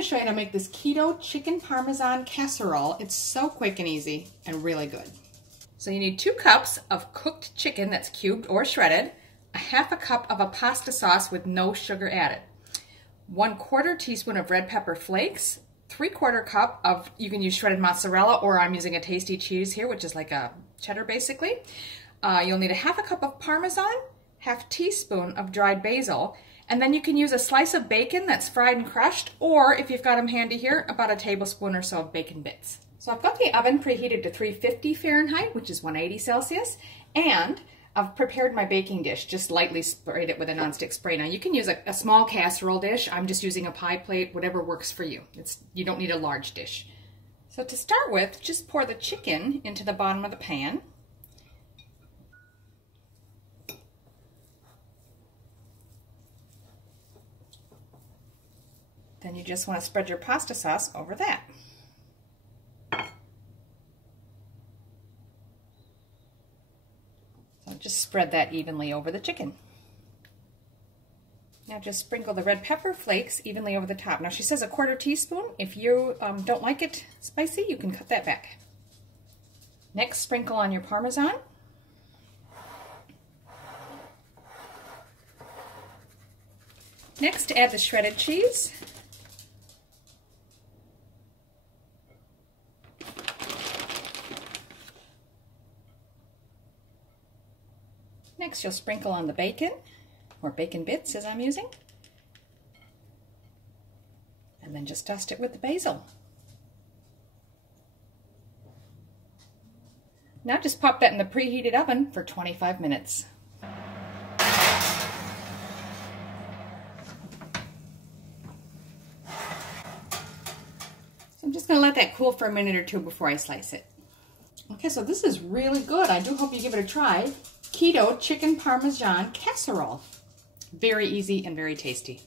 going to show you how to make this keto chicken Parmesan casserole. It's so quick and easy and really good. So you need 2 cups of cooked chicken that's cubed or shredded, a half a cup of a pasta sauce with no sugar added, 1/4 teaspoon of red pepper flakes, 3/4 cup of, you can use shredded mozzarella, or I'm using a tasty cheese here, which is like a cheddar basically. You'll need a half a cup of Parmesan, half teaspoon of dried basil, and then you can use a slice of bacon that's fried and crushed, or if you've got them handy here, about a tablespoon or so of bacon bits. So I've got the oven preheated to 350 Fahrenheit, which is 180 Celsius, and I've prepared my baking dish, just lightly sprayed it with a nonstick spray. Now you can use a small casserole dish. I'm just using a pie plate, whatever works for you. You don't need a large dish. So to start with, just pour the chicken into the bottom of the pan. Then you just want to spread your pasta sauce over that. So just spread that evenly over the chicken. Now just sprinkle the red pepper flakes evenly over the top. Now she says a 1/4 teaspoon. If you don't like it spicy, you can cut that back. Next, sprinkle on your Parmesan. Next, add the shredded cheese. Next, you'll sprinkle on the bacon, or bacon bits as I'm using, and then just dust it with the basil. Now just pop that in the preheated oven for 25 minutes. So I'm just going to let that cool for a minute or 2 before I slice it. Okay, so this is really good. I do hope you give it a try. Keto chicken Parmesan casserole. Very easy and very tasty.